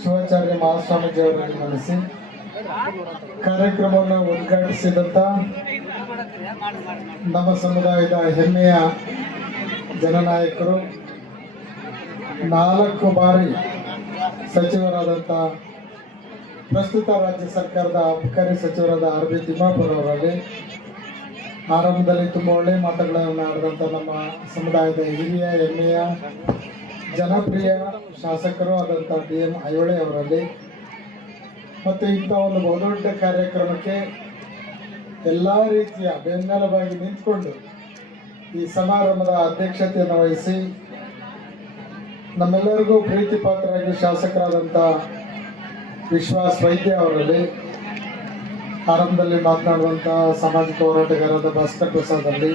ಶಿವಾಚಾರ್ಯ ಮಹಾಸ್ವಾಮೀಜಿ ಅವರಲ್ಲಿ ನಡೆಸಿ ಕಾರ್ಯಕ್ರಮವನ್ನು ಉದ್ಘಾಟಿಸಿದಂತ ನಮ್ಮ ಸಮುದಾಯದ ಹೆಮ್ಮೆಯ ಜನನಾಯಕರು 4 ಬಾರಿ ಸಚಿವರಾದಂಥ ಪ್ರಸ್ತುತ ರಾಜ್ಯ ಸರ್ಕಾರದ ಅಬಕಾರಿ ಸಚಿವರಾದ ಆರ್.ಬಿ. ತಿಮ್ಮಾಪುರ ಅವರಲ್ಲಿ ಆರಂಭದಲ್ಲಿ ತುಂಬ ಒಳ್ಳೆಯ ಮಾತುಗಳನ್ನು ಆಡಿದಂಥ ನಮ್ಮ ಸಮುದಾಯದ ಹಿರಿಯ ಹೆಮ್ಮೆಯ ಜನಪ್ರಿಯ ಶಾಸಕರು ಆದಂಥ ಡಿ.ಎಂ. ಐಹೊಳೆ ಅವರಲ್ಲಿ ಮತ್ತು ಇಂಥ ಒಂದು ಬಹುದೊಡ್ಡ ಕಾರ್ಯಕ್ರಮಕ್ಕೆ ಎಲ್ಲ ರೀತಿಯ ಬೆನ್ನೆಲುಬಾಗಿ ನಿಂತ್ಕೊಂಡು ಈ ಸಮಾರಂಭದ ಅಧ್ಯಕ್ಷತೆಯನ್ನು ವಹಿಸಿ ನಮ್ಮೆಲ್ಲರಿಗೂ ಪ್ರೀತಿ ಪಾತ್ರರಾಗಿ ಶಾಸಕರಾದಂಥ ವಿಶ್ವಾಸ್ ವೈದ್ಯ ಅವರಲ್ಲಿ, ಆರಂಭದಲ್ಲಿ ಮಾತನಾಡುವಂಥ ಸಾಮಾಜಿಕ ಹೋರಾಟಗಾರರಾದ ಭಾಸ್ಕರ್ ಪ್ರಸಾದ್ ಅವರಲ್ಲಿ,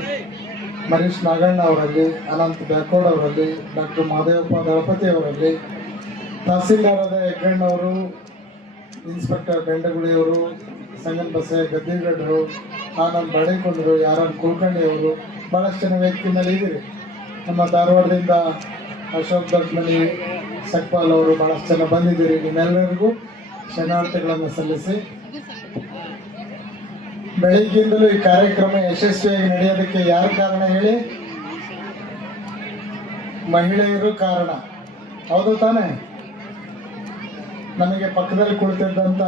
ಮರೀಶ್ ನಾಗಣ್ಣ ಅವರಲ್ಲಿ, ಅನಂತ್ ಬ್ಯಾಕೋಡ್ ಅವರಲ್ಲಿ, ಡಾಕ್ಟರ್ ಮಹದೇವಪ್ಪ ದಳಪತಿ ಅವರಲ್ಲಿ, ತಹಸೀಲ್ದಾರಾದ ಹೆಗ್ಗಣ್ಣವರು, ಇನ್ಸ್ಪೆಕ್ಟರ್ ಬೆಂಡಗುಳಿಯವರು, ಸಂಗನ್ ಬಸೆ ಗದ್ದಿಗಡ್ಡರು, ಆನಂದ್ ಬಡೇಕೊಂಡರು, ಯಾರನ್ ಕುಲಕರ್ಣಿ ಅವರು, ಭಾಳಷ್ಟು ಜನ ವೇದಿಕೆ ಮೇಲೆ ಇದ್ದೀರಿ. ನಮ್ಮ ಧಾರವಾಡದಿಂದ ಅಶೋಕ್ ದೊಡ್ಡಮನಿ ಸಕ್ಪಾಲ್ ಅವರು ಭಾಳಷ್ಟು ಜನ ಬಂದಿದ್ದೀರಿ. ನಿಮ್ಮೆಲ್ಲರಿಗೂ ಶರಣಾರ್ಥಿಗಳನ್ನು ಸಲ್ಲಿಸಿ ಬೆಳಿಗ್ಗಿಂದಲೂ ಈ ಕಾರ್ಯಕ್ರಮ ಯಶಸ್ವಿಯಾಗಿ ನಡೆಯೋದಕ್ಕೆ ಯಾರು ಕಾರಣ ಹೇಳಿ? ಮಹಿಳೆಯರು ಕಾರಣ. ಹೌದು ತಾನೇ? ನಮಗೆ ಪಕ್ಕದಲ್ಲಿ ಕುಳಿತಿದ್ದಂಥ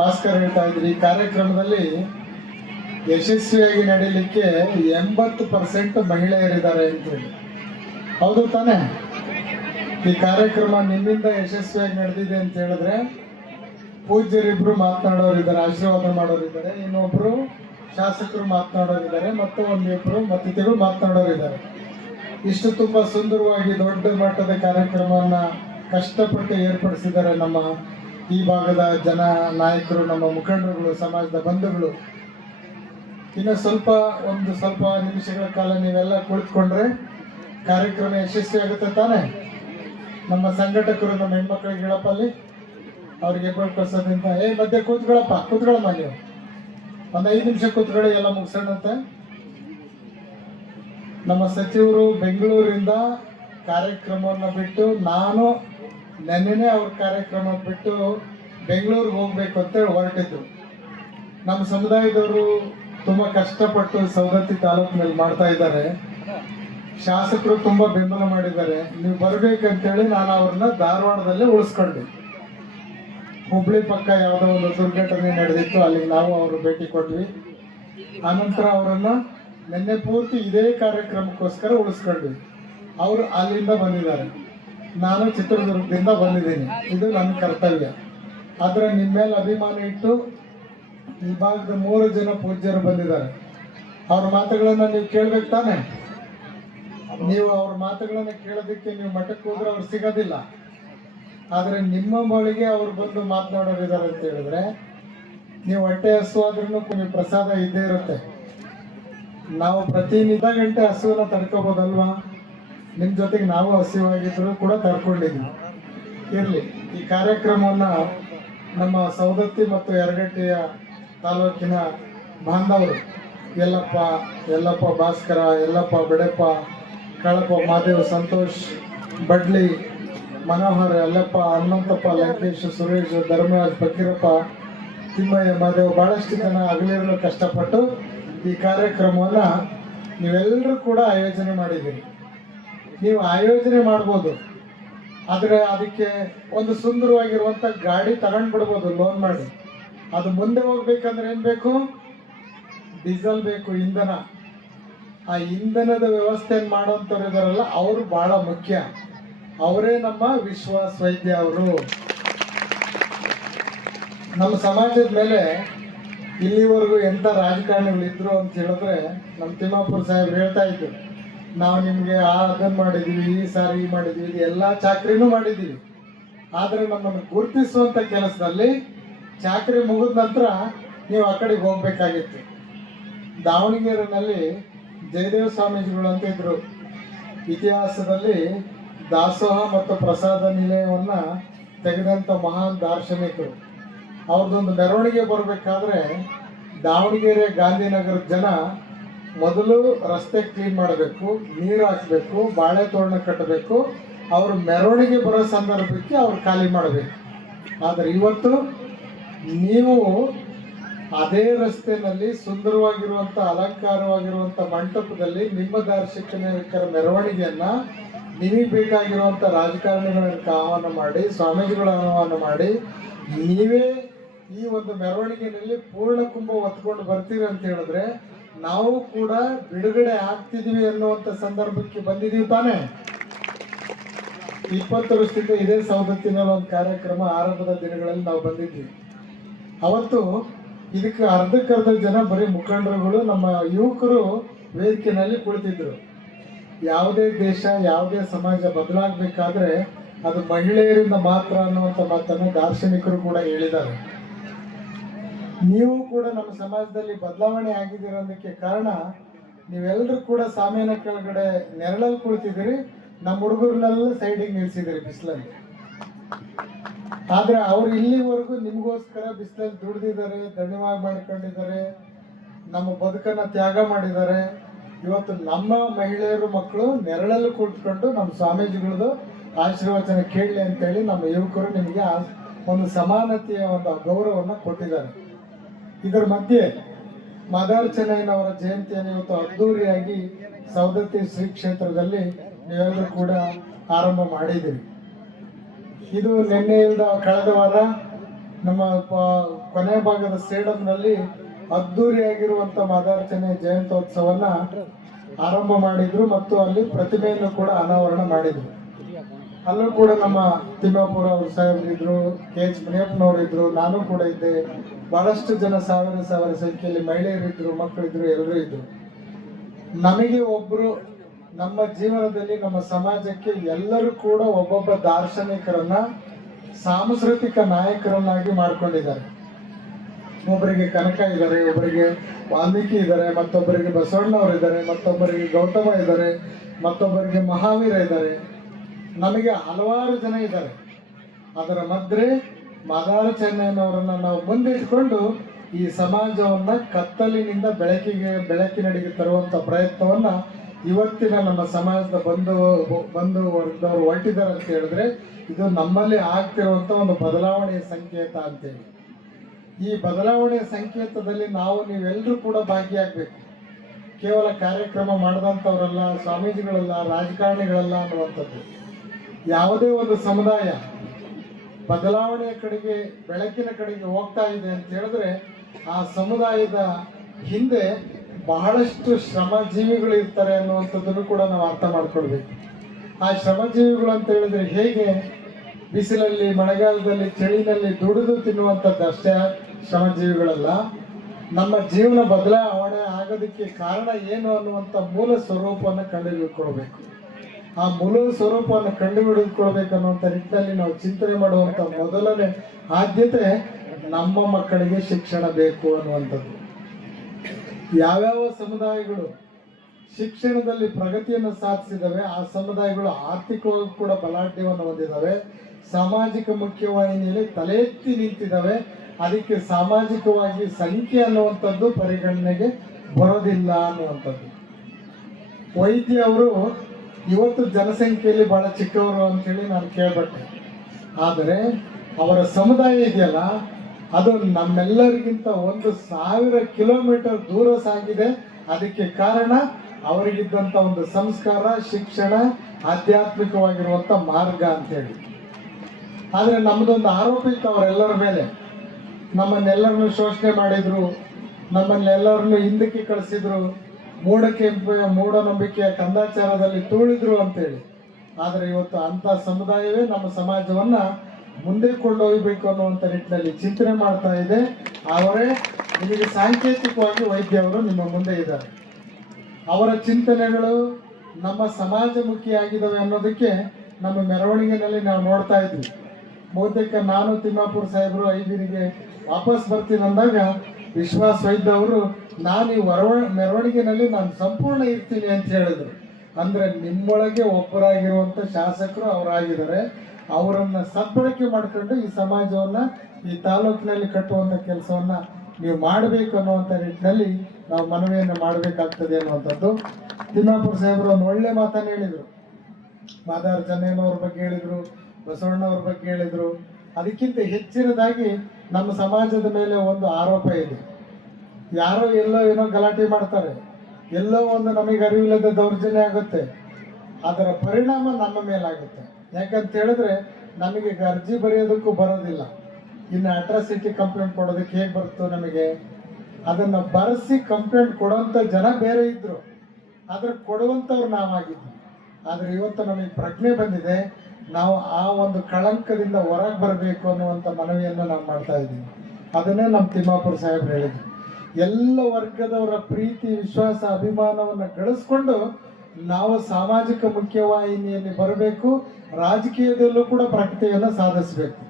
ಭಾಸ್ಕರ್ ಹೇಳ್ತಾ ಇದ್ರಿ, ಈ ಕಾರ್ಯಕ್ರಮದಲ್ಲಿ ಯಶಸ್ವಿಯಾಗಿ ನಡೀಲಿಕ್ಕೆ 80% ಮಹಿಳೆಯರಿದ್ದಾರೆ ಅಂತೇಳಿ. ಹೌದು ತಾನೇ? ಈ ಕಾರ್ಯಕ್ರಮ ನಿಮ್ಮಿಂದ ಯಶಸ್ವಿಯಾಗಿ ನಡೆದಿದೆ ಅಂತ ಹೇಳಿದ್ರೆ ಪೂಜ್ಯರಿಬ್ರು ಮಾತನಾಡೋರಿದ್ದಾರೆ, ಆಶೀರ್ವಾದ ಮಾಡೋರಿದ್ದಾರೆ, ಇನ್ನೊಬ್ರು ಶಾಸಕರು ಮಾತನಾಡೋರಿದ್ದಾರೆ, ಮತ್ತು ಒಂದಿಬ್ರು ಅತಿಥಿಗಳು ಮಾತನಾಡೋರಿದ್ದಾರೆ. ಇಷ್ಟು ತುಂಬ ಸುಂದರವಾಗಿ ದೊಡ್ಡ ಮಟ್ಟದ ಕಾರ್ಯಕ್ರಮವನ್ನು ಕಷ್ಟಪಟ್ಟು ಏರ್ಪಡಿಸಿದ್ದಾರೆ ನಮ್ಮ ಈ ಭಾಗದ ಜನ ನಾಯಕರು, ನಮ್ಮ ಮುಖಂಡರುಗಳು, ಸಮಾಜದ ಬಂಧುಗಳು. ಇನ್ನು ಒಂದು ಸ್ವಲ್ಪ ನಿಮಿಷಗಳ ಕಾಲ ನೀವೆಲ್ಲ ಕುಳಿತುಕೊಂಡ್ರೆ ಕಾರ್ಯಕ್ರಮ ಯಶಸ್ವಿ ಆಗುತ್ತೆ ತಾನೇ? ನಮ್ಮ ಸಂಘಟಕರು ನಮ್ಮ ಹೆಣ್ಮಕ್ಳಿಗೆ ಹೇಳಪ್ಪ, ಅಲ್ಲಿ ಅವ್ರಿಗೆ ಕಳ್ಸೋದ್ರಿಂದ ಮಧ್ಯೆ ಕೂತ್ಕೊಳ್ಳಮ್ಮ, ನೀವು ಒಂದು 5 ನಿಮಿಷ ಕೂತ್ಕೊಳ್ಳಿ, ಎಲ್ಲ ಮುಗಿಸೋಣಂತೆ. ನಮ್ಮ ಸಚಿವರು ಬೆಂಗಳೂರಿಂದ ಕಾರ್ಯಕ್ರಮವನ್ನು ಬಿಟ್ಟು, ನಾನು ನೆನ್ನೆನೇ ಅವ್ರ ಕಾರ್ಯಕ್ರಮ ಬಿಟ್ಟು ಬೆಂಗಳೂರಿಗೆ ಹೋಗ್ಬೇಕು ಅಂತೇಳಿ ಹೊರಟಿದ್ರು. ನಮ್ಮ ಸಮುದಾಯದವರು ತುಂಬ ಕಷ್ಟಪಟ್ಟು ಸವದತ್ತಿ ತಾಲೂಕಿನಲ್ಲಿ ಮಾಡ್ತಾ ಇದ್ದಾರೆ. ಶಾಸಕರು ತುಂಬ ಬೆಂಬಲ ಮಾಡಿದ್ದಾರೆ. ನೀವು ಬರಬೇಕಂತೇಳಿ ನಾನು ಅವ್ರನ್ನ ಧಾರವಾಡದಲ್ಲೇ ಉಳಿಸ್ಕೊಂಡೆ. ಹುಬ್ಳಿ ಪಕ್ಕ ಯಾವುದೋ ಒಂದು ದುರ್ಘಟನೆ ನಡೆದಿತ್ತು, ಅಲ್ಲಿಗೆ ನಾವು ಅವರು ಭೇಟಿ ಕೊಟ್ವಿ. ಆನಂತರ ಅವರನ್ನು ನಿನ್ನೆ ಪೂರ್ತಿ ಇದೇ ಕಾರ್ಯಕ್ರಮಕ್ಕೋಸ್ಕರ ಉಳಿಸ್ಕೊಂಡ್ವಿ. ಅವರು ಅಲ್ಲಿಂದ ಬಂದಿದ್ದಾರೆ, ನಾನು ಚಿತ್ರದುರ್ಗದಿಂದ ಬಂದಿದ್ದೀನಿ. ಇದು ನನ್ನ ಕರ್ತವ್ಯ. ಆದರೆ ನಿಮ್ಮ ಮೇಲೆ ಅಭಿಮಾನ ಇಟ್ಟು ಈ ಭಾಗದ 3 ಜನ ಪೂಜ್ಯರು ಬಂದಿದ್ದಾರೆ. ಅವ್ರ ಮಾತುಗಳನ್ನು ನೀವು ಕೇಳ್ಬೇಕು ತಾನೆ? ನೀವು ಅವ್ರ ಮಾತುಗಳನ್ನು ಕೇಳೋದಕ್ಕೆ ನೀವು ಮಠಕ್ಕೆ ಹೋದ್ರೆ ಅವ್ರು ಸಿಗೋದಿಲ್ಲ. ಆದರೆ ನಿಮ್ಮ ಬಳಿಗೆ ಅವ್ರು ಬಂದು ಮಾತನಾಡೋರಿದ್ದಾರೆ ಅಂತ ಹೇಳಿದ್ರೆ ನೀವು ಹೊಟ್ಟೆ ಹಸುವಾದ್ರೂ ನಿಮಗೆ ಪ್ರಸಾದ ಇದ್ದೇ ಇರುತ್ತೆ. ನಾವು ಪ್ರತಿನಿತ್ಯ ಗಂಟೆ ಹಸುವನ್ನ ತಡ್ಕೋಬೋದಲ್ವಾ? ನಿಮ್ಮ ಜೊತೆಗೆ ನಾವು ಹಸಿವಾಗಿದ್ರು ಕೂಡ ತಡ್ಕೊಂಡಿದ್ವಿ. ಇರಲಿ, ಈ ಕಾರ್ಯಕ್ರಮವನ್ನು ನಮ್ಮ ಸವದತ್ತಿ ಮತ್ತು ಯರಗಟ್ಟಿಯ ತಾಲೂಕಿನ ಬಾಂಧವರು ಯಲ್ಲಪ್ಪ ಭಾಸ್ಕರ, ಯಲ್ಲಪ್ಪ ಬೆಡೆಪ್ಪ, ಕಳಪ್ಪ ಮಾದೇವ್, ಸಂತೋಷ್ ಬಡ್ಲಿ, ಮನೋಹರ್, ಯಲ್ಲಪ್ಪ, ಹನುಮಂತಪ್ಪ, ಲಂಕೇಶ್, ಸುರೇಶ್, ಧರ್ಮರಾಜ್, ಫಕೀರಪ್ಪ, ತಿಮ್ಮಯ್ಯ, ಮಾದೇವ್, ಭಾಳಷ್ಟು ಜನ ಹಗಲಿರಲು ಕಷ್ಟಪಟ್ಟು ಈ ಕಾರ್ಯಕ್ರಮವನ್ನು ನೀವೆಲ್ಲರೂ ಕೂಡ ಆಯೋಜನೆ ಮಾಡಿದ್ದೀರಿ. ನೀವು ಆಯೋಜನೆ ಮಾಡ್ಬೋದು, ಆದರೆ ಅದಕ್ಕೆ ಒಂದು ಸುಂದರವಾಗಿರುವಂಥ ಗಾಡಿ ತಗೊಂಡ್ಬಿಡ್ಬೋದು ಲೋನ್ ಮಾಡಿ. ಅದು ಮುಂದೆ ಹೋಗ್ಬೇಕಂದ್ರೆ ಏನು ಬೇಕು? ಡೀಸೆಲ್ ಬೇಕು, ಇಂಧನ. ಆ ಇಂಧನದ ವ್ಯವಸ್ಥೆಯನ್ನು ಮಾಡೋಂಥವ್ರು ಇದಾರಲ್ಲ, ಅವರು ಭಾಳ ಮುಖ್ಯ. ಅವರೇ ನಮ್ಮ ವಿಶ್ವಾಸ್ ವೈದ್ಯ ಅವರು. ನಮ್ಮ ಸಮಾಜದ ಮೇಲೆ ಇಲ್ಲಿವರೆಗೂ ಎಂಥ ರಾಜಕಾರಣಿಗಳಿದ್ರು ಅಂತ ಹೇಳಿದ್ರೆ ನಮ್ಮ ತಿಮ್ಮಾಪುರ ಸಾಹೇಬ್ರು ಹೇಳ್ತಾ ಇದ್ರು, ನಾವು ನಿಮಗೆ ಅದನ್ನು ಮಾಡಿದ್ದೀವಿ, ಈ ಸಾರಿ ಮಾಡಿದ್ವಿ, ಇದು ಎಲ್ಲ ಚಾಕ್ರಿನೂ ಮಾಡಿದ್ದೀವಿ. ಆದರೆ ನಮ್ಮನ್ನು ಗುರುತಿಸುವಂಥ ಕೆಲಸದಲ್ಲಿ ಚಾಕ್ರಿ ಮುಗಿದ ನಂತರ ನೀವು ಆ ಕಡೆಗೆ ಹೋಗ್ಬೇಕಾಗಿತ್ತು. ದಾವಣಗೆರೆಯಲ್ಲಿ ಜಯದೇವ ಸ್ವಾಮೀಜಿಗಳು ಅಂತ ಇದ್ರು. ಇತಿಹಾಸದಲ್ಲಿ ದಾಸೋಹ ಮತ್ತು ಪ್ರಸಾದ ನಿಲಯವನ್ನು ತೆಗೆದಂಥ ಮಹಾನ್ ದಾರ್ಶನಿಕರು. ಅವ್ರದ್ದೊಂದು ಮೆರವಣಿಗೆ ಬರಬೇಕಾದ್ರೆ ದಾವಣಗೆರೆ ಗಾಂಧಿನಗರದ ಜನ ಮೊದಲು ರಸ್ತೆ ಕ್ಲೀನ್ ಮಾಡಬೇಕು, ನೀರು ಹಾಕಬೇಕು, ಬಾಳೆ ತೋರಣ ಕಟ್ಟಬೇಕು, ಅವರು ಮೆರವಣಿಗೆ ಬರೋ ಸಂದರ್ಭಕ್ಕೆ ಅವ್ರು ಖಾಲಿ ಮಾಡಬೇಕು. ಆದರೆ ಇವತ್ತು ನೀವು ಅದೇ ರಸ್ತೆಯಲ್ಲಿ ಸುಂದರವಾಗಿರುವಂಥ ಅಲಂಕಾರವಾಗಿರುವಂಥ ಮಂಟಪದಲ್ಲಿ ನಿಮ್ಮ ದಾರ್ಶನಿಕರ ಮೆರವಣಿಗೆಯನ್ನ ನಿಮಗೆ ಬೇಕಾಗಿರುವಂಥ ರಾಜಕಾರಣಿಗಳನ್ನು ಆಹ್ವಾನ ಮಾಡಿ, ಸ್ವಾಮೀಜಿಗಳ ಆಹ್ವಾನ ಮಾಡಿ, ನೀವೇ ಈ ಒಂದು ಮೆರವಣಿಗೆಯಲ್ಲಿ ಪೂರ್ಣ ಕುಂಭ ಹೊತ್ಕೊಂಡು ಬರ್ತೀರಿ ಅಂತ ಹೇಳಿದ್ರೆ ನಾವು ಕೂಡ ಬಿಡುಗಡೆ ಆಗ್ತಿದೀವಿ ಅನ್ನುವಂಥ ಸಂದರ್ಭಕ್ಕೆ ಬಂದಿದ್ದೀವಿ ತಾನೇ. 20 ವರ್ಷದಿಂದ ಇದೇ ಸವದತ್ತಿನಲ್ಲಿ ಒಂದು ಕಾರ್ಯಕ್ರಮ ಆರಂಭದ ದಿನಗಳಲ್ಲಿ ನಾವು ಬಂದಿದ್ವಿ. ಅವತ್ತು ಇದಕ್ಕೆ ಅರ್ಧಕ್ಕರ್ಧ ಜನ ಬರೀ ಮುಖಂಡರುಗಳು, ನಮ್ಮ ಯುವಕರು ವೇದಿಕೆಯಲ್ಲಿ ಕುಳಿತಿದ್ರು. ಯಾವುದೇ ದೇಶ, ಯಾವುದೇ ಸಮಾಜ ಬದಲಾಗಬೇಕಾದ್ರೆ ಅದು ಮಹಿಳೆಯರಿಂದ ಮಾತ್ರ ಅನ್ನುವಂಥ ಮಾತನ್ನು ದಾರ್ಶನಿಕರು ಕೂಡ ಹೇಳಿದ್ದಾರೆ. ನೀವು ಕೂಡ ನಮ್ಮ ಸಮಾಜದಲ್ಲಿ ಬದಲಾವಣೆ ಆಗಿದ್ದೀರೋದಕ್ಕೆ ಕಾರಣ ನೀವೆಲ್ಲರೂ ಕೂಡ ಸಾಮೇನ ಕೆಳಗಡೆ ನೆರಳಲ್ಲಿ ಕುಳಿತಿದ್ದೀರಿ, ನಮ್ಮ ಹುಡುಗರನ್ನೆಲ್ಲ ಸೈಡಿಗೆ ನಿಲ್ಸಿದ್ದೀರಿ ಬಿಸಿಲಲ್ಲಿ. ಆದ್ರೆ ಅವ್ರು ಇಲ್ಲಿವರೆಗೂ ನಿಮಗೋಸ್ಕರ ಬಿಸಿಲಲ್ಲಿ ದುಡ್ದಿದ್ದಾರೆ, ಧನ್ಯವಾದ ಮಾಡ್ಕೊಂಡಿದ್ದಾರೆ, ನಮ್ಮ ಬದುಕನ್ನ ತ್ಯಾಗ ಮಾಡಿದ್ದಾರೆ. ಇವತ್ತು ನಮ್ಮ ಮಹಿಳೆಯರು ಮಕ್ಕಳು ನೆರಳಲ್ಲಿ ಕೂತ್ಕೊಂಡು ನಮ್ಮ ಸ್ವಾಮೀಜಿಗಳದ್ದು ಆಶೀರ್ವಚನ ಕೇಳಲಿ ಅಂತೇಳಿ ನಮ್ಮ ಯುವಕರು ನಿಮಗೆ ಒಂದು ಸಮಾನತೆಯ ಒಂದು ಗೌರವವನ್ನು ಕೊಟ್ಟಿದ್ದಾರೆ. ಇದರ ಮಧ್ಯೆ ಮಾದಾರ್ ಚೆನ್ನಯ್ಯನವರ ಜಯಂತಿಯನ್ನು ಇವತ್ತು ಅದ್ದೂರಿಯಾಗಿ ಸವದತ್ತಿ ಶ್ರೀ ಕ್ಷೇತ್ರದಲ್ಲಿ ನೀವೆಲ್ಲರೂ ಕೂಡ ಆರಂಭ ಮಾಡಿದ್ದೀರಿ. ಇದು ನಿನ್ನೆಯಿಂದ ಕಳೆದ ವಾರ ನಮ್ಮ ಕೊನೆ ಭಾಗದ ಸೇಡಂನಲ್ಲಿ ಅದ್ದೂರಿಯಾಗಿರುವಂಥ ಮಾದಾರ್ ಚೆನ್ನಯ್ಯ ಜಯಂತ್ಯೋತ್ಸವನ್ನ ಆರಂಭ ಮಾಡಿದ್ರು ಮತ್ತು ಅಲ್ಲಿ ಪ್ರತಿಮೆಯನ್ನು ಕೂಡ ಅನಾವರಣ ಮಾಡಿದ್ರು. ಅಲ್ಲೂ ಕೂಡ ನಮ್ಮ ತಿಮ್ಮಾಪುರ ಅವ್ರ ಸಾಹೇಬ್ರಿದ್ರು, KH ಮುನಿಯಪ್ಪನವರಿದ್ರು, ನಾನು ಕೂಡ ಇದ್ದೆ. ಬಹಳಷ್ಟು ಜನ ಸಾವಿರ ಸಂಖ್ಯೆಯಲ್ಲಿ ಮಹಿಳೆಯರಿದ್ರು, ಮಕ್ಕಳಿದ್ರು, ಎಲ್ಲರೂ ಇದ್ರು. ನಮಗೆ ಒಬ್ರು ನಮ್ಮ ಜೀವನದಲ್ಲಿ ನಮ್ಮ ಸಮಾಜಕ್ಕೆ ಎಲ್ಲರೂ ಕೂಡ ಒಬ್ಬೊಬ್ಬ ದಾರ್ಶನಿಕರನ್ನ ಸಾಂಸ್ಕೃತಿಕ ನಾಯಕರನ್ನಾಗಿ ಮಾಡ್ಕೊಂಡಿದ್ದಾರೆ. ಒಬ್ಬರಿಗೆ ಕನಕ ಇದ್ದಾರೆ, ಒಬ್ಬರಿಗೆ ವಾಲ್ಮೀಕಿ ಇದ್ದಾರೆ, ಮತ್ತೊಬ್ಬರಿಗೆ ಬಸವಣ್ಣವರು ಇದ್ದಾರೆ, ಮತ್ತೊಬ್ಬರಿಗೆ ಗೌತಮ ಇದ್ದಾರೆ, ಮತ್ತೊಬ್ಬರಿಗೆ ಮಹಾವೀರ ಇದ್ದಾರೆ. ನಮಗೆ ಹಲವಾರು ಜನ ಇದ್ದಾರೆ. ಅದರ ಮಧ್ಯೆ ಮಾದಾರ ಚೆನ್ನಯ್ಯನವರನ್ನ ನಾವು ಮುಂದಿಟ್ಕೊಂಡು ಈ ಸಮಾಜವನ್ನ ಕತ್ತಲಿನಿಂದ ಬೆಳಕಿನಡೆಗೆ ತರುವಂತ ಪ್ರಯತ್ನವನ್ನ ಇವತ್ತಿನ ನಮ್ಮ ಸಮಾಜದ ಬಂಧು ವರ್ಗದವರು ಹೊರಟಿದ್ದಾರೆ ಅಂತ ಹೇಳಿದ್ರೆ ಇದು ನಮ್ಮಲ್ಲಿ ಆಗ್ತಿರುವಂತ ಒಂದು ಬದಲಾವಣೆಯ ಸಂಕೇತ ಅಂತೇಳಿ. ಈ ಬದಲಾವಣೆಯ ಸಂಕೇತದಲ್ಲಿ ನೀವೆಲ್ಲರೂ ಕೂಡ ಭಾಗಿಯಾಗಬೇಕು. ಕೇವಲ ಕಾರ್ಯಕ್ರಮ ಮಾಡಿದಂಥವರಲ್ಲ, ಸ್ವಾಮೀಜಿಗಳಲ್ಲ, ರಾಜಕಾರಣಿಗಳಲ್ಲ ಅನ್ನುವಂಥದ್ದು. ಯಾವುದೇ ಒಂದು ಸಮುದಾಯ ಬದಲಾವಣೆಯ ಕಡೆಗೆ, ಬೆಳಕಿನ ಕಡೆಗೆ ಹೋಗ್ತಾ ಇದೆ ಅಂತ ಹೇಳಿದ್ರೆ ಆ ಸಮುದಾಯದ ಹಿಂದೆ ಬಹಳಷ್ಟು ಶ್ರಮಜೀವಿಗಳು ಇರ್ತಾರೆ ಅನ್ನುವಂಥದ್ದನ್ನು ಕೂಡ ನಾವು ಅರ್ಥ ಮಾಡ್ಕೊಳ್ಬೇಕು. ಆ ಶ್ರಮಜೀವಿಗಳು ಅಂತ ಹೇಳಿದ್ರೆ ಹೇಗೆ ಬಿಸಿಲಲ್ಲಿ, ಮಳೆಗಾಲದಲ್ಲಿ, ಚಳಿನಲ್ಲಿ ದುಡಿದು ತಿನ್ನುವಂಥದ್ದು ಅಷ್ಟೇ ಶ್ರಮಜೀವಿಗಳಲ್ಲ. ನಮ್ಮ ಜೀವನ ಬದಲಾವಣೆ ಆಗೋದಕ್ಕೆ ಕಾರಣ ಏನು ಅನ್ನುವಂಥ ಮೂಲ ಸ್ವರೂಪವನ್ನು ಕಂಡುಹಿಡಿದುಕೊಳ್ಬೇಕು. ಆ ಮೂಲ ಸ್ವರೂಪವನ್ನು ಕಂಡುಹಿಡಿದುಕೊಳ್ಬೇಕನ್ನುವಂಥ ನಿಟ್ಟಿನಲ್ಲಿ ನಾವು ಚಿಂತನೆ ಮಾಡುವಂಥ ಮೊದಲನೇ ಆದ್ಯತೆ ನಮ್ಮ ಮಕ್ಕಳಿಗೆ ಶಿಕ್ಷಣ ಬೇಕು ಅನ್ನುವಂಥದ್ದು. ಯಾವ್ಯಾವ ಸಮುದಾಯಗಳು ಶಿಕ್ಷಣದಲ್ಲಿ ಪ್ರಗತಿಯನ್ನು ಸಾಧಿಸಿದವೆ ಆ ಸಮುದಾಯಗಳು ಆರ್ಥಿಕವಾಗಿ ಕೂಡ ಬಲಾಢ್ಯವನ್ನು ಹೊಂದಿದ್ದಾವೆ, ಸಾಮಾಜಿಕ ಮುಖ್ಯವಾಹಿನಿಯಲ್ಲಿ ತಲೆ ಎತ್ತಿ ನಿಂತಿದ್ದಾವೆ. ಅದಕ್ಕೆ ಸಾಮಾಜಿಕವಾಗಿ ಸಂಖ್ಯೆ ಅನ್ನುವಂಥದ್ದು ಪರಿಗಣನೆಗೆ ಬರೋದಿಲ್ಲ ಅನ್ನುವಂಥದ್ದು. ವೈದ್ಯ ಅವರು ಇವತ್ತು ಜನಸಂಖ್ಯೆಯಲ್ಲಿ ಬಹಳ ಚಿಕ್ಕವರು ಅಂತೇಳಿ ನಾನು ಕೇಳ್ಪಟ್ಟೆ. ಆದರೆ ಅವರ ಸಮುದಾಯ ಇದೆಯಲ್ಲ ಅದು ನಮ್ಮೆಲ್ಲರಿಗಿಂತ 1,000 ಕಿಲೋಮೀಟರ್ ದೂರ ಸಾಗಿದೆ. ಅದಕ್ಕೆ ಕಾರಣ ಅವರಿಗಿದ್ದಂಥ ಒಂದು ಸಂಸ್ಕಾರ, ಶಿಕ್ಷಣ, ಆಧ್ಯಾತ್ಮಿಕವಾಗಿರುವಂಥ ಮಾರ್ಗ ಅಂತೇಳಿ. ಆದರೆ ನಮ್ಮದೊಂದು ಆರೋಪ ಇತ್ತು ಅವರೆಲ್ಲರ ಮೇಲೆ. ನಮ್ಮನ್ನೆಲ್ಲರನ್ನು ಶೋಷಣೆ ಮಾಡಿದ್ರು, ನಮ್ಮನ್ನೆಲ್ಲರನ್ನು ಹಿಂದಕ್ಕೆ ಕಳಿಸಿದ್ರು, ಮೂಢನಂಬಿಕೆಯ ಕಂದಾಚಾರದಲ್ಲಿ ತೂಳಿದ್ರು ಅಂತೇಳಿ. ಆದರೆ ಇವತ್ತು ಅಂಥ ಸಮುದಾಯವೇ ನಮ್ಮ ಸಮಾಜವನ್ನ ಮುಂದೆ ಕೊಂಡೊಯ್ಯಬೇಕು ಅನ್ನುವಂಥ ನಿಟ್ಟಿನಲ್ಲಿ ಚಿಂತನೆ ಮಾಡ್ತಾ ಇದೆ. ಅವರೇ ನಿಮಗೆ ಸಾಂಕೇತಿಕವಾಗಿ ವೈದ್ಯ ಅವರು ನಿಮ್ಮ ಮುಂದೆ ಇದ್ದಾರೆ. ಅವರ ಚಿಂತನೆಗಳು ನಮ್ಮ ಸಮಾಜಮುಖಿಯಾಗಿದ್ದಾವೆ ಅನ್ನೋದಕ್ಕೆ ನಮ್ಮ ಮೆರವಣಿಗೆಯಲ್ಲಿ ನಾವು ನೋಡ್ತಾ ಇದ್ವಿ. ಬಹುತೇಕ ನಾನು ತಿಮ್ಮಾಪುರ ಸಾಹೇಬರು 5 ವಾಪಸ್ ಬರ್ತೀನಿ ಅಂದಾಗ ವಿಶ್ವಾಸ್ ವೈದ್ಯ ಅವರು ನಾನು ಈ ಮೆರವಣಿಗೆಯಲ್ಲಿ ನಾನು ಸಂಪೂರ್ಣ ಇರ್ತೀನಿ ಅಂತ ಹೇಳಿದ್ರು. ಅಂದ್ರೆ ನಿಮ್ಮೊಳಗೆ ಒಬ್ಬರಾಗಿರುವಂಥ ಶಾಸಕರು ಅವರಾಗಿದ್ದಾರೆ. ಅವರನ್ನ ಸದ್ಬಳಕೆ ಮಾಡಿಕೊಂಡು ಈ ಸಮಾಜವನ್ನ ಈ ತಾಲೂಕಿನಲ್ಲಿ ಕಟ್ಟುವಂಥ ಕೆಲಸವನ್ನ ನೀವು ಮಾಡಬೇಕು ಅನ್ನುವಂಥ ನಿಟ್ಟಿನಲ್ಲಿ ನಾವು ಮನವಿಯನ್ನು ಮಾಡಬೇಕಾಗ್ತದೆ ಅನ್ನುವಂಥದ್ದು. ತಿಮ್ಮಾಪುರ ಸಾಹೇಬರು ಒಂದು ಒಳ್ಳೆ ಮಾತನ್ನು ಹೇಳಿದರು. ಮಾದಾರ್ ಚೆನ್ನಯ್ಯನವ್ರ ಬಗ್ಗೆ ಹೇಳಿದರು, ಬಸವಣ್ಣವ್ರ ಬಗ್ಗೆ ಹೇಳಿದರು. ಅದಕ್ಕಿಂತ ಹೆಚ್ಚಿನದಾಗಿ ನಮ್ಮ ಸಮಾಜದ ಮೇಲೆ ಒಂದು ಆರೋಪ ಇದೆ. ಯಾರೋ ಎಲ್ಲೋ ಏನೋ ಗಲಾಟೆ ಮಾಡ್ತಾರೆ, ಎಲ್ಲೋ ಒಂದು ನಮಗೆ ಅರಿವಿಲ್ಲದ ದೌರ್ಜನ್ಯ ಆಗುತ್ತೆ, ಅದರ ಪರಿಣಾಮ ನಮ್ಮ ಮೇಲಾಗುತ್ತೆ. ಯಾಕಂತ ಹೇಳಿದ್ರೆ ನಮಗೆ ಅರ್ಜಿ ಬರೆಯೋದಕ್ಕೂ ಬರೋದಿಲ್ಲ, ಇನ್ನು ಅಟ್ರಾಸಿಟಿ ಕಂಪ್ಲೇಂಟ್ ಕೊಡೋದಕ್ಕೆ ಹೇಗೆ ಬರುತ್ತೋ ನಮಗೆ. ಅದನ್ನು ಬರೆಸಿ ಕಂಪ್ಲೇಂಟ್ ಕೊಡುವಂಥ ಜನ ಬೇರೆ ಇದ್ದರು, ಆದ್ರೆ ಕೊಡುವಂಥವ್ರು ನಾವಾಗಿದ್ವಿ. ಆದರೆ ಇವತ್ತು ನಮಗೆ ಪ್ರಜ್ಞೆ ಬಂದಿದೆ, ನಾವು ಆ ಒಂದು ಕಳಂಕದಿಂದ ಹೊರಗೆ ಬರಬೇಕು ಅನ್ನುವಂಥ ಮನವಿಯನ್ನು ನಾವು ಮಾಡ್ತಾ ಇದ್ದೀವಿ. ಅದನ್ನೇ ನಮ್ಮ ತಿಮ್ಮಾಪುರ ಸಾಹೇಬ್ರು ಹೇಳಿದ್ರು, ಎಲ್ಲ ವರ್ಗದವರ ಪ್ರೀತಿ, ವಿಶ್ವಾಸ, ಅಭಿಮಾನವನ್ನು ಗಳಿಸ್ಕೊಂಡು ನಾವು ಸಾಮಾಜಿಕ ಮುಖ್ಯವಾಹಿನಿಯಲ್ಲಿ ಬರಬೇಕು, ರಾಜಕೀಯದಲ್ಲೂ ಕೂಡ ಪ್ರಗತಿಯನ್ನು ಸಾಧಿಸಬೇಕು.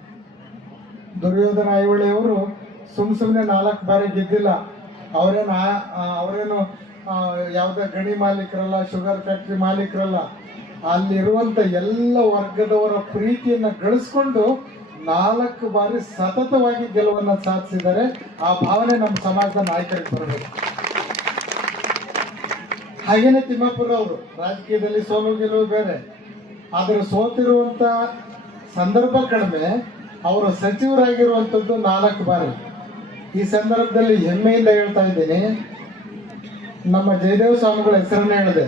ದುರ್ಯೋಧನ ಐಹೊಳೆಯವರು ಸುಮ್ಮನೆ 4 ಬಾರಿ ಗೆದ್ದಿಲ್ಲ. ಅವರೇನು ಯಾವುದೇ ಗಣಿ ಮಾಲೀಕರಲ್ಲ, ಶುಗರ್ ಫ್ಯಾಕ್ಟ್ರಿ ಮಾಲೀಕರಲ್ಲ. ಅಲ್ಲಿರುವಂಥ ಎಲ್ಲ ವರ್ಗದವರ ಪ್ರೀತಿಯನ್ನು ಗಳಿಸ್ಕೊಂಡು 4 ಬಾರಿ ಸತತವಾಗಿ ಗೆಲುವನ್ನು ಸಾಧಿಸಿದ್ದಾರೆ. ಆ ಭಾವನೆ ನಮ್ಮ ಸಮಾಜದ ನಾಯಕರಿಗೆ ಬರಬೇಕು. ಹಾಗೇನೆ ತಿಮ್ಮಾಪುರ ಅವರು ರಾಜಕೀಯದಲ್ಲಿ ಸೋಲು ಗೆಲುವು ಬೇರೆ, ಆದರೆ ಸೋತಿರುವಂತ ಸಂದರ್ಭ ಕಡಿಮೆ, ಅವರು ಸಚಿವರಾಗಿರುವಂಥದ್ದು 4 ಬಾರಿ. ಈ ಸಂದರ್ಭದಲ್ಲಿ ಹೆಮ್ಮೆಯಿಂದ ಹೇಳ್ತಾ ಇದ್ದೀನಿ, ನಮ್ಮ ಜಯದೇವ ಸ್ವಾಮಿಗಳ ಹೆಸರನ್ನೇ ಹೇಳಿದೆ.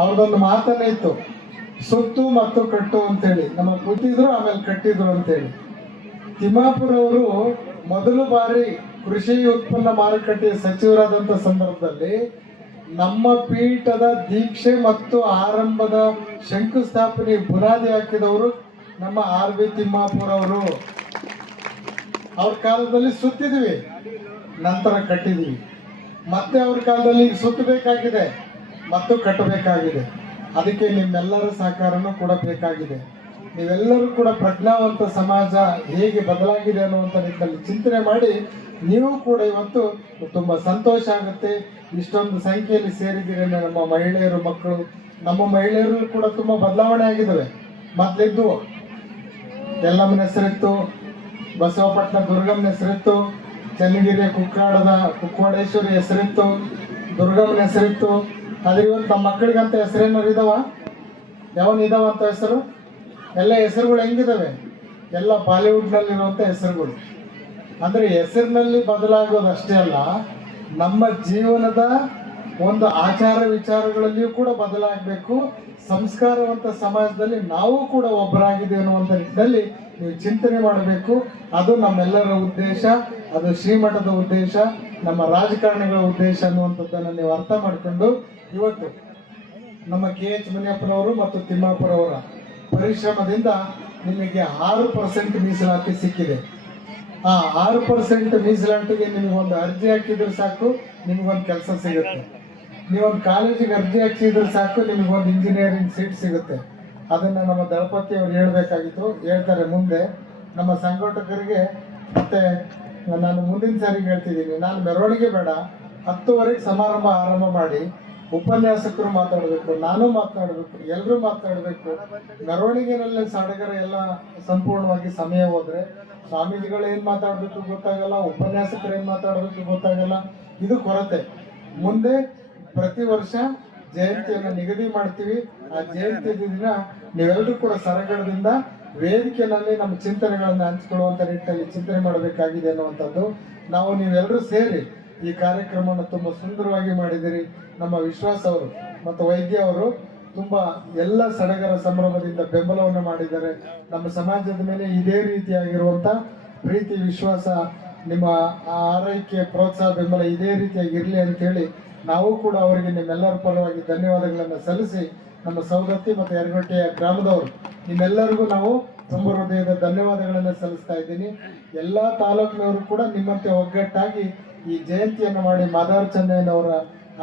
ಅವ್ರದ್ದೊಂದು ಮಾತನ್ನೇ ಇತ್ತು, ಸುತ್ತು ಮತ್ತು ಕಟ್ಟು ಅಂತೇಳಿ. ನಮ್ಮ ಕೂತಿದ್ರು ಆಮೇಲೆ ಕಟ್ಟಿದ್ರು ಅಂತೇಳಿ. ತಿಮ್ಮಾಪುರ ಅವರು ಮೊದಲು ಬಾರಿ ಕೃಷಿ ಉತ್ಪನ್ನ ಮಾರುಕಟ್ಟೆಯ ಸಚಿವರಾದಂಥ ಸಂದರ್ಭದಲ್ಲಿ ನಮ್ಮ ಪೀಠದ ದೀಕ್ಷೆ ಮತ್ತು ಆರಂಭದ ಶಂಕುಸ್ಥಾಪನೆ ಬುನಾದಿ ಹಾಕಿದವರು ನಮ್ಮ ಆರ್ ವಿ ತಿಮ್ಮಾಪುರ ಅವರು. ಅವ್ರ ಕಾಲದಲ್ಲಿ ಸುತ್ತಿದ್ವಿ, ನಂತರ ಕಟ್ಟಿದ್ವಿ. ಮತ್ತೆ ಅವ್ರ ಕಾಲದಲ್ಲಿ ಸುತ್ತಬೇಕಾಗಿದೆ ಮತ್ತು ಕಟ್ಟಬೇಕಾಗಿದೆ. ಅದಕ್ಕೆ ನಿಮ್ಮೆಲ್ಲರ ಸಹಕಾರನೂ ಕೂಡ ಬೇಕಾಗಿದೆ. ನೀವೆಲ್ಲರೂ ಕೂಡ ಪ್ರಜ್ಞಾವಂತ ಸಮಾಜ ಹೇಗೆ ಬದಲಾಗಿದೆ ಅನ್ನುವಂಥ ನಿಟ್ಟಿನಲ್ಲಿ ಚಿಂತನೆ ಮಾಡಿ ನೀವು ಕೂಡ ಇವತ್ತು ತುಂಬ ಸಂತೋಷ ಆಗುತ್ತೆ. ಇಷ್ಟೊಂದು ಸಂಖ್ಯೆಯಲ್ಲಿ ಸೇರಿದ್ದೀರಿ ನಮ್ಮ ಮಹಿಳೆಯರು, ಮಕ್ಕಳು. ನಮ್ಮ ಮಹಿಳೆಯರು ಕೂಡ ತುಂಬ ಬದಲಾವಣೆ ಆಗಿದ್ದಾವೆ. ಮೊದಲಿದ್ದು ಎಲ್ಲಮ್ಮನ ಹೆಸರಿತ್ತು, ಬಸವಪಟ್ಟಣ ದುರ್ಗಮ್ಮನ ಹೆಸರಿತ್ತು, ಚನ್ನಗಿರಿಯ ಕುಕ್ಕವಾಡೇಶ್ವರಿ ಹೆಸರಿತ್ತು, ದುರ್ಗಮ್ಮನ ಹೆಸರಿತ್ತು. ಆದ್ರೆ ಇವತ್ತು ನಮ್ಮ ಮಕ್ಕಳಿಗಂತ ಹೆಸರೇನಾರು ಇದಾವ? ಯಾವನಿದಾವ ಅಂತ ಹೆಸರು? ಎಲ್ಲ ಹೆಸರುಗಳು ಹೆಂಗಿದಾವೆ? ಎಲ್ಲ ಬಾಲಿವುಡ್ನಲ್ಲಿರುವಂಥ ಹೆಸರುಗಳು. ಅಂದರೆ ಹೆಸರಿನಲ್ಲಿ ಬದಲಾಗೋದು ಅಷ್ಟೇ ಅಲ್ಲ, ನಮ್ಮ ಜೀವನದ ಒಂದು ಆಚಾರ ವಿಚಾರಗಳಲ್ಲಿಯೂ ಕೂಡ ಬದಲಾಗಬೇಕು. ಸಂಸ್ಕಾರವಂತ ಸಮಾಜದಲ್ಲಿ ನಾವು ಕೂಡ ಒಬ್ಬರಾಗಿದೆ ಅನ್ನುವಂಥ ನಿಟ್ಟಿನಲ್ಲಿ ನೀವು ಚಿಂತನೆ ಮಾಡಬೇಕು. ಅದು ನಮ್ಮೆಲ್ಲರ ಉದ್ದೇಶ, ಅದು ಶ್ರೀಮಠದ ಉದ್ದೇಶ, ನಮ್ಮ ರಾಜಕಾರಣಿಗಳ ಉದ್ದೇಶ ಅನ್ನುವಂಥದ್ದನ್ನು ನೀವು ಅರ್ಥ ಮಾಡಿಕೊಂಡು ಇವತ್ತು ನಮ್ಮ KH ಮುನಿಯಪ್ಪನವರು ಮತ್ತು ತಿಮ್ಮಾಪುರವರ ಪರಿಶ್ರಮದಿಂದ ನಿಮಗೆ 6% ಮೀಸಲಾತಿ ಸಿಕ್ಕಿದೆ. ಆ 6% ಮೀಸಲಾತಿಗೆ ನಿಮಗೊಂದು ಅರ್ಜಿ ಹಾಕಿದ್ರೆ ಸಾಕು, ನಿಮಗೊಂದು ಕೆಲಸ ಸಿಗುತ್ತೆ. ನೀವೊಂದು ಕಾಲೇಜಿಗೆ ಅರ್ಜಿ ಹಾಕಿದ್ರೆ ಸಾಕು, ನಿಮಗೊಂದು ಇಂಜಿನಿಯರಿಂಗ್ ಸೀಟ್ ಸಿಗುತ್ತೆ. ಅದನ್ನು ನಮ್ಮ ದಳಪತಿ ಅವರು ಹೇಳಬೇಕಾಗಿತ್ತು, ಹೇಳ್ತಾರೆ ಮುಂದೆ ನಮ್ಮ ಸಂಘಟಕರಿಗೆ. ಮತ್ತೆ ನಾನು ಮುಂದಿನ ಸಾರಿಗೆ ಹೇಳ್ತಿದ್ದೀನಿ, ನಾನು ಮೆರವಣಿಗೆ ಬೇಡ, 10ವರೆಗೆ ಸಮಾರಂಭ ಆರಂಭ ಮಾಡಿ ಉಪನ್ಯಾಸಕರು ಮಾತಾಡಬೇಕು, ನಾನು ಮಾತನಾಡಬೇಕು, ಎಲ್ಲರೂ ಮಾತನಾಡಬೇಕು. ಮೆರವಣಿಗೆನಲ್ಲಿ ಸಡಗರ ಎಲ್ಲ ಸಂಪೂರ್ಣವಾಗಿ ಸಮಯ ಹೋದ್ರೆ ಸ್ವಾಮೀಜಿಗಳು ಏನು ಮಾತಾಡಬೇಕು ಗೊತ್ತಾಗಲ್ಲ, ಉಪನ್ಯಾಸಕರು ಏನು ಮಾತಾಡಬೇಕು ಗೊತ್ತಾಗಲ್ಲ. ಇದು ಕೊರತೆ. ಮುಂದೆ ಪ್ರತಿ ವರ್ಷ ಜಯಂತಿಯನ್ನು ನಿಗದಿ ಮಾಡ್ತೀವಿ. ಆ ಜಯಂತಿ ದಿನ ನೀವೆಲ್ಲರೂ ಕೂಡ ಸರಗಡದಿಂದ ವೇದಿಕೆಯಲ್ಲಿ ನಮ್ಮ ಚಿಂತನೆಗಳನ್ನು ಹಂಚಿಕೊಳ್ಳುವಂಥ ನಿಟ್ಟಿನಲ್ಲಿ ಚಿಂತನೆ ಮಾಡಬೇಕಾಗಿದೆ ಅನ್ನುವಂಥದ್ದು. ನಾವು ನೀವೆಲ್ಲರೂ ಸೇರಿ ಈ ಕಾರ್ಯಕ್ರಮವನ್ನು ತುಂಬ ಸುಂದರವಾಗಿ ಮಾಡಿದಿರಿ. ನಮ್ಮ ವಿಶ್ವಾಸ ಅವರು ಮತ್ತು ವೈದ್ಯ ಅವರು ತುಂಬ ಎಲ್ಲ ಸಡಗರ ಸಂಭ್ರಮದಿಂದ ಬೆಂಬಲವನ್ನು ಮಾಡಿದ್ದಾರೆ. ನಮ್ಮ ಸಮಾಜದ ಮೇಲೆ ಇದೇ ರೀತಿಯಾಗಿರುವಂಥ ಪ್ರೀತಿ, ವಿಶ್ವಾಸ, ನಿಮ್ಮ ಆರೈಕೆ, ಪ್ರೋತ್ಸಾಹ, ಬೆಂಬಲ ಇದೇ ರೀತಿಯಾಗಿ ಇರಲಿ ಅಂತೇಳಿ ನಾವು ಕೂಡ ಅವರಿಗೆ ನಿಮ್ಮೆಲ್ಲರ ಪರವಾಗಿ ಧನ್ಯವಾದಗಳನ್ನು ಸಲ್ಲಿಸಿ, ನಮ್ಮ ಸೌದತ್ತಿ ಮತ್ತು ಯರಗಟ್ಟೆಯ ಗ್ರಾಮದವರು ನಿಮ್ಮೆಲ್ಲರಿಗೂ ನಾವು ತುಂಬ ಹೃದಯದ ಧನ್ಯವಾದಗಳನ್ನು ಸಲ್ಲಿಸ್ತಾ ಇದ್ದೀನಿ. ಎಲ್ಲ ತಾಲೂಕಿನವರು ಕೂಡ ನಿಮ್ಮಂತೆ ಒಗ್ಗಟ್ಟಾಗಿ ಈ ಜಯಂತಿಯನ್ನು ಮಾಡಿ ಮಾದಾರ್ ಚೆನ್ನಯ್ಯನವರ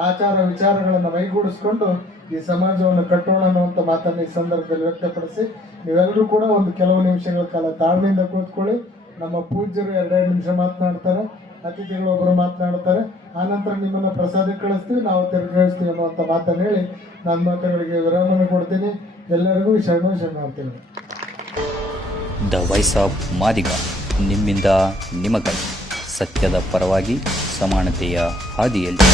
ಆಚಾರ ವಿಚಾರಗಳನ್ನು ಮೈಗೂಡಿಸ್ಕೊಂಡು ಈ ಸಮಾಜವನ್ನು ಕಟ್ಟೋಣ ಅನ್ನುವಂಥ ಮಾತನ್ನು ಈ ಸಂದರ್ಭದಲ್ಲಿ ವ್ಯಕ್ತಪಡಿಸಿ, ನೀವೆಲ್ಲರೂ ಕೂಡ ಒಂದು ಕೆಲವು ನಿಮಿಷಗಳ ಕಾಲ ತಾಳ್ಮೆಯಿಂದ ಕೂತ್ಕೊಳ್ಳಿ. ನಮ್ಮ ಪೂಜ್ಯರು 2 ನಿಮಿಷ ಮಾತನಾಡ್ತಾರೆ, ಅತಿಥಿಗಳು ಒಬ್ಬರು ಮಾತನಾಡ್ತಾರೆ, ಆನಂತರ ನಿಮ್ಮನ್ನು ಪ್ರಸಾದಕ್ಕೆ ಕಳಿಸ್ತೀವಿ, ನಾವು ತಿರುಗಿಸ್ತೀವಿ ಅನ್ನುವಂಥ ಮಾತನ್ನು ಹೇಳಿ ನನ್ನ ಮಾತುಗಳಿಗೆ ವಿರಾಮನ ಕೊಡ್ತೀನಿ. ಎಲ್ಲರಿಗೂ ಶರಣಾರ್ಥಿಗಳು. ದ ವಾಯ್ಸ್ ಆಫ್ ಮಾದಿಗ, ನಿಮ್ಮಿಂದ ನಿಮಗಾಗಿ, ಸತ್ಯದ ಪರವಾಗಿ, ಸಮಾನತೆಯ ಹಾದಿಯಲ್ಲಿ.